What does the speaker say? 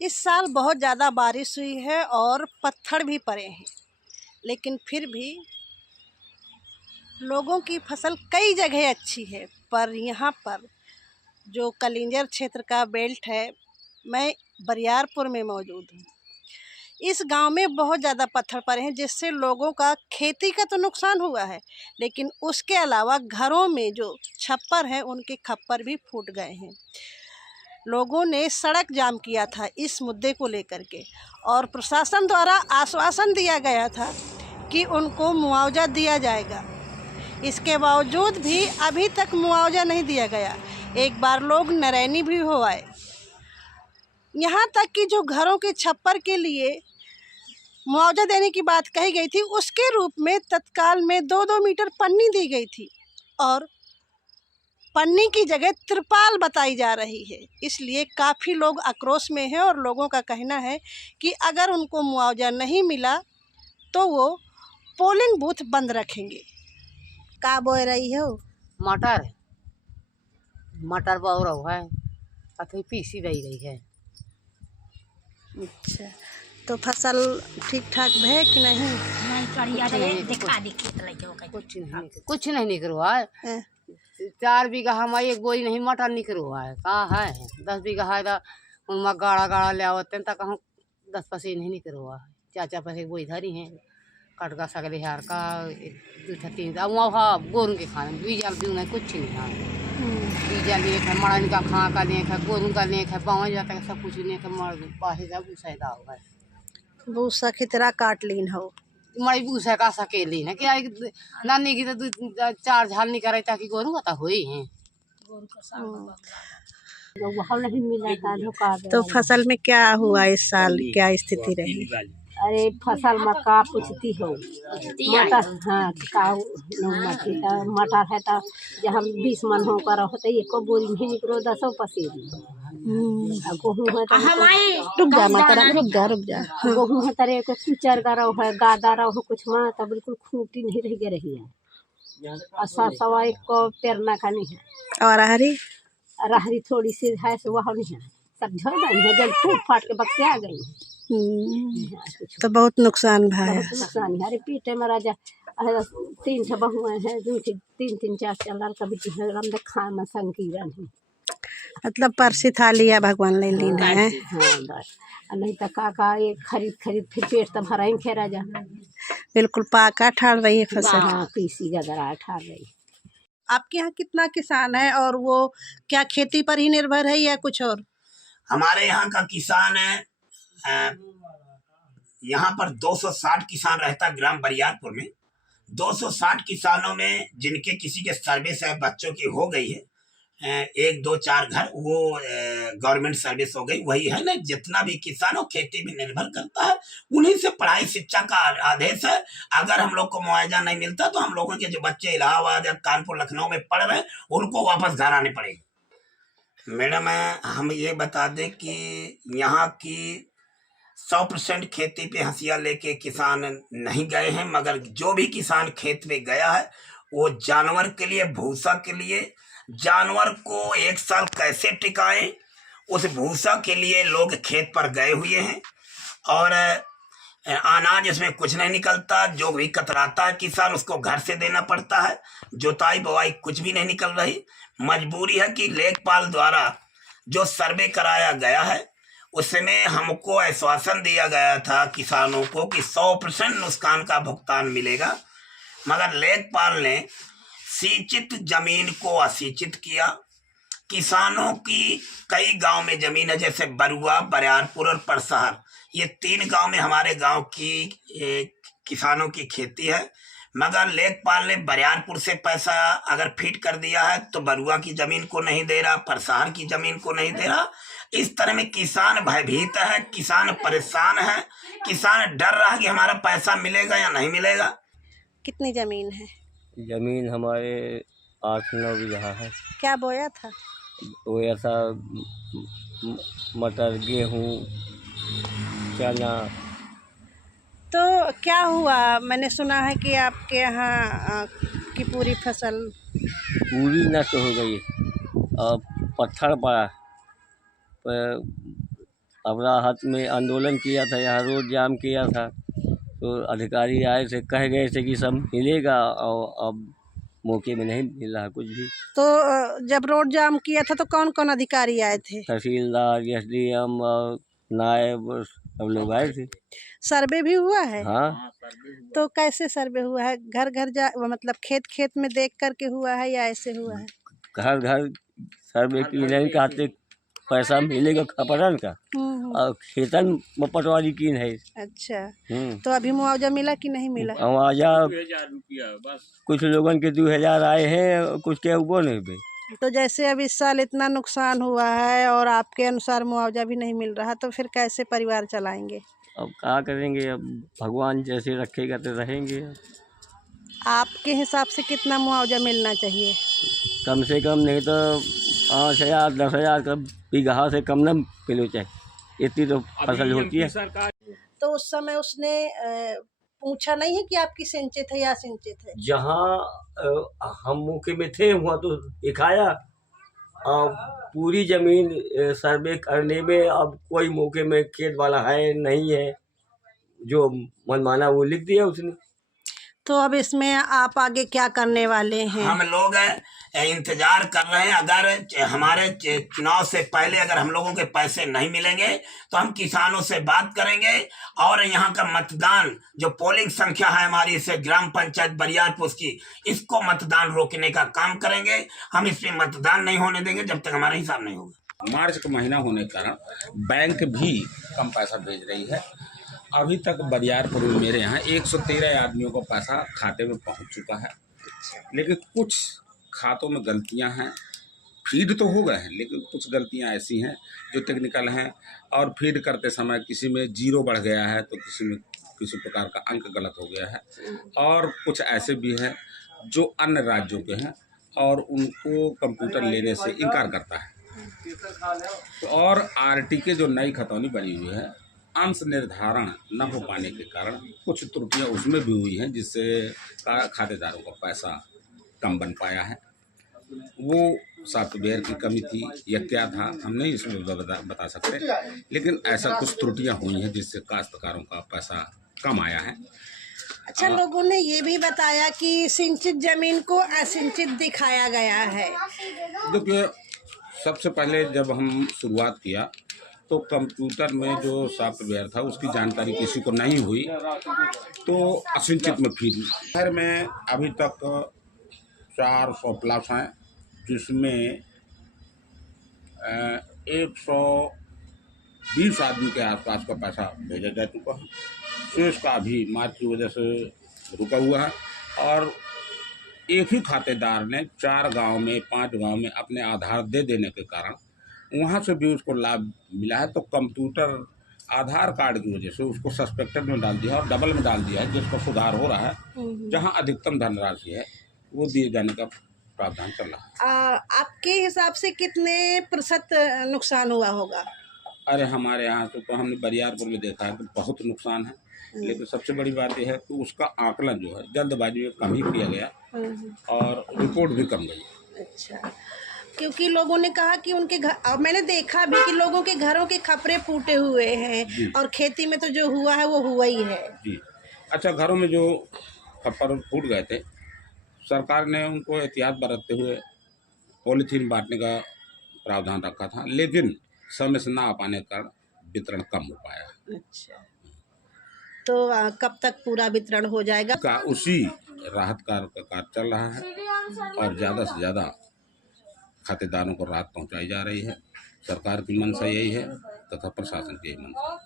इस साल बहुत ज़्यादा बारिश हुई है और पत्थर भी पड़े हैं, लेकिन फिर भी लोगों की फसल कई जगह अच्छी है। पर यहाँ पर जो कलिंजर क्षेत्र का बेल्ट है, मैं बरियारपुर में मौजूद हूँ। इस गांव में बहुत ज़्यादा पत्थर पड़े हैं, जिससे लोगों का खेती का तो नुकसान हुआ है, लेकिन उसके अलावा घरों में जो छप्पर हैं उनके खप्पर भी फूट गए हैं। लोगों ने सड़क जाम किया था इस मुद्दे को लेकर के, और प्रशासन द्वारा आश्वासन दिया गया था कि उनको मुआवजा दिया जाएगा। इसके बावजूद भी अभी तक मुआवजा नहीं दिया गया। एक बार लोग नरैनी भी हो आए। यहाँ तक कि जो घरों के छप्पर के लिए मुआवजा देने की बात कही गई थी, उसके रूप में तत्काल में 2-2 मीटर पन्नी दी गई थी और पन्नी की जगह तिरपाल बताई जा रही है। इसलिए काफ़ी लोग आक्रोश में हैं और लोगों का कहना है कि अगर उनको मुआवजा नहीं मिला तो वो पोलिंग बूथ बंद रखेंगे। का बोल रही हो? मटर मटर बो रहा है, अथी पीसी दे रही है। अच्छा, तो फसल ठीक ठाक है कि नहीं? कुछ नहीं निकलो है। 4 बीघा हम एक बोरी नहीं मटर निकलो है। कहा है 10 बीघा है तो उनमें गाड़ा गाड़ा ले आवते तक कहूँ 10 पसी नहीं निकलो है। 4-4 पैसे बोई धरी हैं कटका सकले हार का 2-3 वहाँ गोरू के खाने बीजा दूंगा कुछ नहीं है। बीजा लिए खे मड़न का खा का लिए खे गोरू का लिए खे पाँव जाता है सब कुछ लिए खे मर पासे सब भूसा हुआ है। भूसा की तरह काट लीन हो मरी भूसा का सकेली ना क्या नानी की तो 4 झाल निकल ताकि गोरू का हुई है। नहीं मिला था धोखा। तो फसल में क्या हुआ इस साल, क्या स्थिति रही? अरे फसल में का पूछती हो मटर। हाँ मटर है तो जब हम 20 मन होकर होते एक बोरी नहीं निकलो 10 पसेरी। गेहूँ है तो रुक जा गेहूँ है तरह को कुचर का रहो है गादा रहो कुछ में तो बिल्कुल खूंटी नहीं रह गई रही है। और सवाई को पेरना का नहीं है। और रहरी थोड़ी सी है सो वह नहीं है, सब झड़ गई है जल फूट फाट के बक्से आ गई है। तो बहुत नुकसान भाई। नुकसान है। अरे पीटे में राजा 3 ठे बहुएं हैं 3-3 4 कभी खा में संकीरन है। मतलब परसी था लिया भगवान ले लीन है। हाँ बस नहीं तो का ये खरीद फिर पेट तो भरा ही खे राजा। बिल्कुल पाका ठाड़ रही है फसल। हाँ पीसी गदरा ठाड़ रही। आपके यहाँ कितना किसान है और वो क्या खेती पर ही निर्भर है या कुछ और? हमारे यहाँ का किसान है यहाँ पर 260 किसान रहता है ग्राम बरियारपुर में। 260 किसानों में जिनके किसी के सर्विस है बच्चों की हो गई है 1-2-4 घर वो गवर्नमेंट सर्विस हो गई, वही है ना। जितना भी किसान हो खेती में निर्भर करता है, उन्हीं से पढ़ाई शिक्षा का आदेश है। अगर हम लोग को मुआवजा नहीं मिलता तो हम लोगों के जो बच्चे इलाहाबाद या कानपुर लखनऊ में पढ़ रहे हैं उनको वापस घर आने पड़ेगा। मैडम हम ये बता दें कि यहाँ की 100% खेती पे हंसिया लेके किसान नहीं गए हैं, मगर जो भी किसान खेत में गया है वो जानवर के लिए भूसा के लिए जानवर को 1 साल कैसे टिकाएं उस भूसा के लिए लोग खेत पर गए हुए हैं। और अनाज इसमें कुछ नहीं निकलता, जो भी कतराता है किसान उसको घर से देना पड़ता है। जोताई बुआई कुछ भी नहीं निकल रही। मजबूरी है कि लेखपाल द्वारा जो सर्वे कराया गया है उसमें हमको आश्वासन दिया गया था किसानों को कि 100% नुकसान का भुगतान मिलेगा, मगर लेखपाल ने सिंचित जमीन को असिंचित किया। किसानों की कई गांव में जमीन है, जैसे बरुआ, बरियारपुर और परसहर, ये 3 गांव में हमारे गांव की किसानों की खेती है। मगर लेखपाल ने बरियारपुर से पैसा अगर फिट कर दिया है तो बरुआ की जमीन को नहीं दे रहा, परसहर की जमीन को नहीं दे रहा। इस तरह में किसान भयभीत है, किसान परेशान है, किसान डर रहा है कि हमारा पैसा मिलेगा या नहीं मिलेगा। कितनी जमीन है? जमीन हमारे 8-9 बीघा है। क्या बोया था? वो ऐसा मटर, गेहूँ, चना। तो क्या हुआ? मैंने सुना है कि आपके यहाँ की पूरी फसल पूरी नष्ट हो गई और पत्थर पड़ा अपना हाथ में आंदोलन किया था, यहाँ रोड जाम किया था, तो अधिकारी आए थे, कह गए थे कि सब मिलेगा, और अब मौके में नहीं मिल रहा कुछ भी। तो जब रोड जाम किया था तो कौन कौन अधिकारी आए थे? तहसीलदार, SDM और नायब सब लोग आए थे। सर्वे भी हुआ है? हाँ, तो कैसे सर्वे हुआ है? घर घर जा मतलब खेत खेत में देख करके हुआ है या ऐसे हुआ है? घर घर सर्वे की नहीं कहते, पैसा मिलेगा खपरन का, और खेतन में पटवारी की है। अच्छा, तो अभी मुआवजा मिला कि नहीं मिला? मुआवजा कुछ लोगों के 2000 आए हैं, कुछ के वो नहीं भाई। तो जैसे अब इस साल इतना नुकसान हुआ है और आपके अनुसार मुआवजा भी नहीं मिल रहा, तो फिर कैसे परिवार चलाएंगे? अब क्या करेंगे, अब भगवान जैसे रखेगा तो रहेंगे। आपके हिसाब से कितना मुआवजा मिलना चाहिए? कम से कम नहीं तो 5000 10,000 का बीघा से कम न मिलो चाहिए, इतनी तो फसल होती है। तो उस समय उसने पूछा नहीं है कि आपकी सिंचित है या सिंचित है? जहाँ हम मौके में थे वहाँ तो दिखाया, अब पूरी जमीन सर्वे करने में अब कोई मौके में खेत वाला है नहीं है, जो मनमाना वो लिख दिया उसने। तो अब इसमें आप आगे क्या करने वाले हैं? हम लोग इंतजार कर रहे हैं। अगर हमारे चुनाव से पहले अगर हम लोगों के पैसे नहीं मिलेंगे तो हम किसानों से बात करेंगे, और यहाँ का मतदान जो पोलिंग संख्या है हमारी से ग्राम पंचायत बरियारपुर की, इसको मतदान रोकने का काम करेंगे। हम इसमें मतदान नहीं होने देंगे जब तक हमारा हिसाब नहीं होगा। मार्च का महीना होने के कारण बैंक भी कम पैसा भेज रही है। अभी तक बरियारपुर में मेरे यहाँ 113 आदमियों को पैसा खाते में पहुंच चुका है, लेकिन कुछ खातों में गलतियां हैं। फीड तो हो गए हैं, लेकिन कुछ गलतियां ऐसी हैं जो टेक्निकल हैं, और फीड करते समय किसी में 0 बढ़ गया है तो किसी में किसी प्रकार का अंक गलत हो गया है, और कुछ ऐसे भी हैं जो अन्य राज्यों के हैं और उनको कंप्यूटर लेने से इनकार करता है। और RT के जो नई खतौनी बनी हुई है, अंश निर्धारण न हो पाने के कारण कुछ त्रुटियां उसमें भी हुई हैं, जिससे खातेदारों का पैसा कम बन पाया है। वो सॉफ्टवेयर की कमी थी या क्या था हम नहीं इसमें बता सकते, लेकिन ऐसा कुछ त्रुटियां हुई हैं जिससे काश्तकारों का पैसा कम आया है। अच्छा, लोगों ने ये भी बताया कि सिंचित जमीन को असिंचित दिखाया गया है। देखिए, सबसे पहले जब हम शुरुआत किया तो कंप्यूटर में जो सॉफ्टवेयर था उसकी जानकारी किसी को नहीं हुई, तो असिंचित में फीड शहर में अभी तक 400 प्लस हैं, जिसमें 120 आदमी के आसपास का पैसा भेजा जा चुका है। शेष का अभी मार्च की वजह से रुका हुआ है, और एक ही खातेदार ने 4 गांव में 5 गांव में अपने आधार दे देने के कारण वहाँ से भी उसको लाभ मिला है। तो कंप्यूटर आधार कार्ड की वजह से उसको सस्पेक्टेड में डाल दिया और डबल में डाल दिया है, जिसका सुधार हो रहा है। जहाँ अधिकतम धनराशि है वो दिए जाने का प्रावधान चल रहा है। आपके हिसाब से कितने % नुकसान हुआ होगा? अरे हमारे यहाँ तो हमने बरियारपुर में देखा है कि बहुत नुकसान है, लेकिन सबसे बड़ी बात यह है कि उसका आकलन जो है जल्दबाजी में कम ही किया गया और रिपोर्ट भी कम गई। अच्छा, क्योंकि लोगों ने कहा कि उनके घर, और मैंने देखा भी कि लोगों के घरों के खपरे फूटे हुए हैं, और खेती में तो जो हुआ है वो हुआ ही है। जी, अच्छा, घरों में जो खप्पर फूट गए थे, सरकार ने उनको एहतियात बरतते हुए पॉलीथीन बांटने का प्रावधान रखा था, लेकिन समय से ना आ पाने के कारण वितरण कम हो पाया। अच्छा, तो कब तक पूरा वितरण हो जाएगा? उसी राहत कार्य का कार्य चल रहा है, और ज़्यादा से ज़्यादा खातेदारों को राहत पहुंचाई जा रही है। सरकार की मंशा यही है तथा प्रशासन की यही मंशा है।